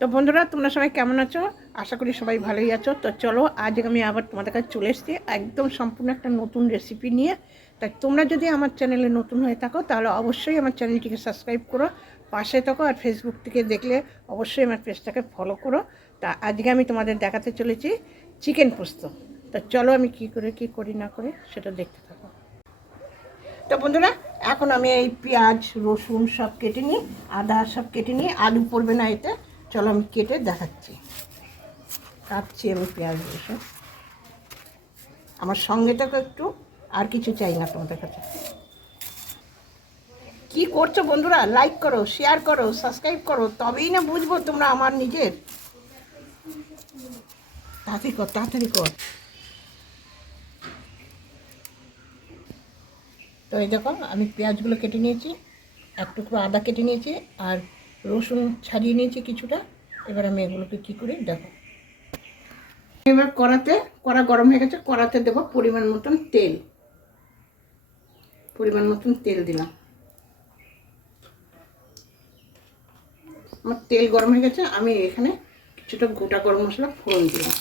তো বন্ধুরা, তোমরা সবাই কেমন আছো? আশা করি সবাই ভালোই আছো। তো চলো, আজ আমি আবার তোমাদের কাছে চলে এসেছি একদম সম্পূর্ণ একটা নতুন রেসিপি নিয়ে। তাই তোমরা যদি আমার চ্যানেলে নতুন হয়ে থাকো, তাহলে অবশ্যই আমার চ্যানেলটিকে সাবস্ক্রাইব করো, পাশে থাকো আর ফেসবুক থেকে দেখলে অবশ্যই আমার পেজটাকে ফলো করো। তা আজকে আমি তোমাদের দেখাতে চলেছি চিকেন পোস্ত। তা চলো আমি কি করে, কি করি না করে সেটা দেখতে থাকো। তো বন্ধুরা, এখন আমি এই পেঁয়াজ, রসুন সব কেটে নিই, আদা সব কেটে নিই, আলু পড়বে না এতে। চলো আমি কেটে দেখাচ্ছি। কাটছি আমি পেঁয়াজ রসুন। আমার সঙ্গে থাকো একটু আর কিছু চাই না তোমাদের কাছে। কি করছ বন্ধুরা? লাইক করো শেয়ার করো সাবস্ক্রাইব করো, তবেই না বুঝব তোমরা আমার নিজের। তাড়াতাড়ি কর তাড়াতাড়ি কর। তো এই দেখো, আমি পেঁয়াজগুলো কেটে নিয়েছি, এক টুকরো আদা কেটে নিয়েছি আর রসুন ছাড়িয়ে নিয়েছি কিছুটা। এবার আমি এগুলোকে কী করি দেখো। এবার কড়াতে, কড়া গরম হয়ে গেছে, কড়াতে দেবো পরিমাণ মতন তেল। পরিমাণ মতন তেল দিলাম। আমার তেল গরম হয়ে গেছে, আমি এখানে কিছুটা গোটা গরম মশলা ফোড়ন দিলাম।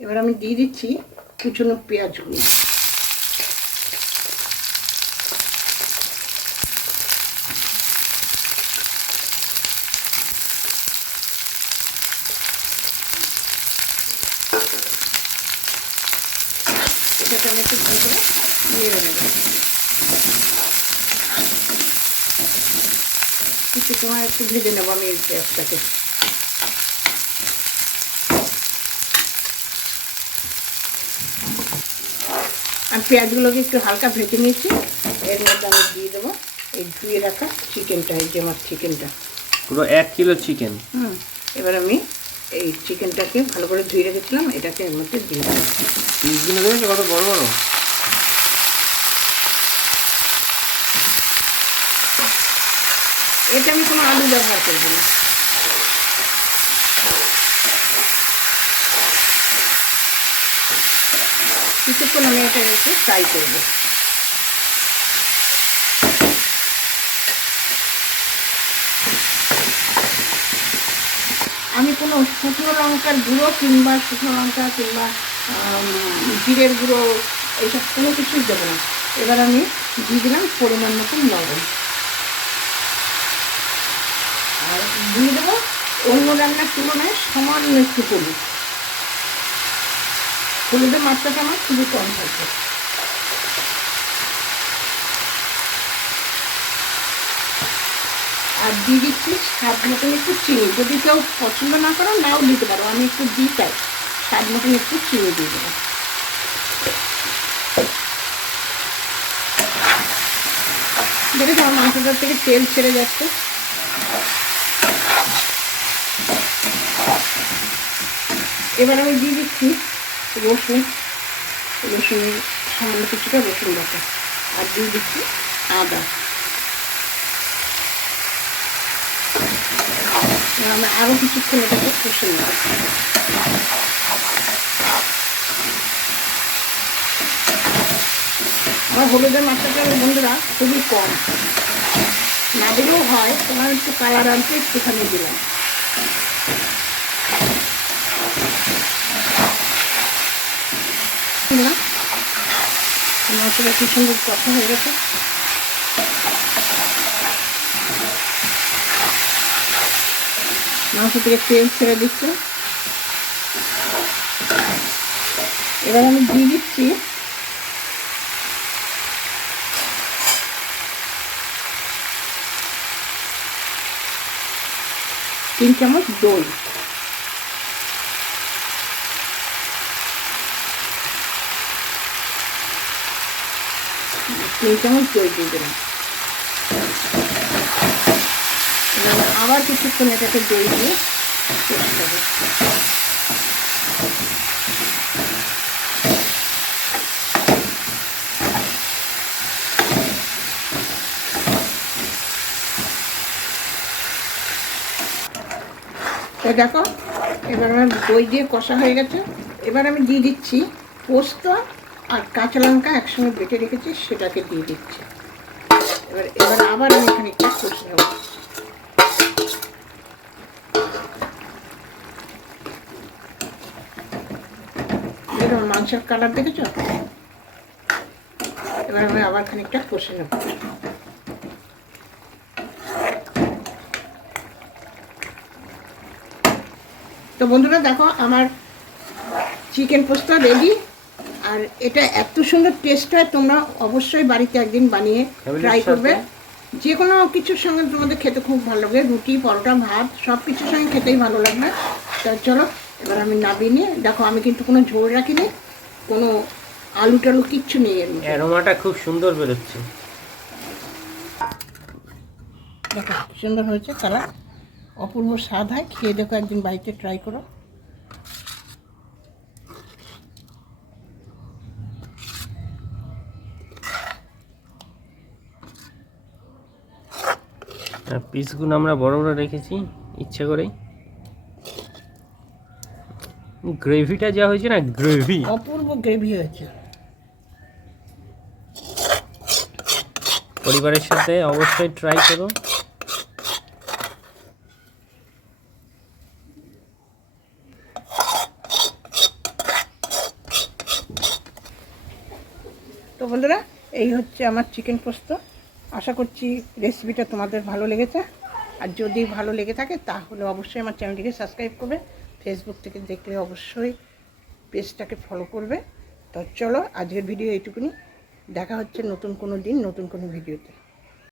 এবার আমি দিয়ে দিচ্ছি কুচনো পেঁয়াজগুলো। এটাকে আমি একটু ভালো করে নেড়ে নেব। কিছু সময় একটু ভেজে নেব আমি এই পেঁয়াজটাকে। আর পেঁয়াজগুলোকে একটু হালকা ভেজে নিয়েছি। এর মধ্যে আমি দিয়ে দেবো এই ধুয়ে রাখা চিকেনটা এই যে আমার চিকেনটা পুরো এক কিলো চিকেন হুম এবার আমি এই চিকেনটাকে ভালো করে ধুয়ে রেখেছিলাম এটাকে এর মধ্যে দিয়ে পিসগুলো দেখেছ কত বড় বড়? এটা আমি কোনো আলু ব্যবহার করব না। কিছুক্ষণ আমি এটা একটু ফ্রাই করব। আমি কোনো শুকনো লঙ্কার গুঁড়ো কিংবা শুকনো লঙ্কা কিংবা জিরের গুঁড়ো, এইসব কোনো কিছুই দেবো না। এবার আমি দিয়ে দিলাম পরিমাণ মতন লবণ। আর দিয়ে দেবো অন্য রান্নার তুলনায় সামান্য একটু হলুদ। হলুদের মাত্রাটা আমার খুবই কম থাকবে। আর দিয়ে দিচ্ছি, স্বাদ মতন একটু চিনি। যদি কেউ পছন্দ না করো, নাও দিতে পারো। আমি একটু দিই, তাই স্বাদ মতন একটু চিনি দিয়ে দেবো। দেখেছ আমার মাংসটার থেকে তেল ছেড়ে যাচ্ছে। এবার আমি দিয়ে দিচ্ছি রসুন। রসুন, সামান্য কিছুটা রসুন বাটা। আর দিয়ে দিচ্ছি আদা। এবার আমি আরও কিছুক্ষণ এটাকে কষে নেব। আমার হলুদের মাত্রাটা, বন্ধুরা, খুবই কম। না দিলেও হয়, তোমার একটু কালার আনতে একটুখানি দিলাম। মশলা কি সুন্দর কথা হয়ে গেছে? মাংস তেল ছেড়ে দিচ্ছে। এবার আমি দিয়ে দিচ্ছি তিন চামচ দই। তিন চামচ দই দিয়ে দিলাম এবার আবার কিছুক্ষণ এটাকে দই দিয়ে তো দেখো, এবার আমার দই দিয়ে কষা হয়ে গেছে। এবার আমি দিয়ে দিচ্ছি পোস্ত আর কাঁচা লঙ্কা একসঙ্গে বেটে রেখেছি, সেটাকে দিয়ে দিচ্ছি। এবার এবার আবার আমি খানিকটা কষে নেব। মাংসের কালার দেখেছ? এবার আমি আবার খানিকটা কষে নেব। তো বন্ধুরা দেখো আমার চিকেন পোস্ত রেডি আর এটা এত সুন্দর টেস্ট হয় তোমরা অবশ্যই বাড়িতে একদিন বানিয়ে ট্রাই করবে। যে কোনো কিছুর সঙ্গে তোমাদের খেতে খুব ভালো লাগে রুটি পরোটা ভাত সব কিছুর সঙ্গে খেতেই ভালো লাগবে। তা চলো এবার আমি নাবিয়ে নিয়ে দেখো আমি কিন্তু কোনো ঝোল রাখিনি। কোনো আলু টালু কিচ্ছু নেই এর মধ্যে। অ্যারোমাটা খুব সুন্দর বেরোচ্ছে। দেখো সুন্দর হয়েছে কালার অপূর্ব স্বাদ হয়। খেয়ে দেখো একদিন বাড়িতে ট্রাই করো। পিসগুলো আমরা বড় বড় রেখেছি ইচ্ছে করেই। গ্রেভিটা যা হয়েছে না গ্রেভি। অপূর্ব গ্রেভি হয়েছে। পরিবারের সাথে অবশ্যই ট্রাই করো। তো বন্ধুরা এই হচ্ছে আমার চিকেন পোস্ত। আশা করছি রেসিপিটা তোমাদের ভালো লেগেছে। আর যদি ভালো লেগে থাকে তাহলে অবশ্যই আমার চ্যানেলটিকে সাবস্ক্রাইব করবে। ফেসবুক থেকে দেখলে অবশ্যই পেজটাকে ফলো করবে। তো চলো, আজকের ভিডিও এইটুকুনি। দেখা হচ্ছে নতুন কোনো দিন, নতুন কোনো ভিডিওতে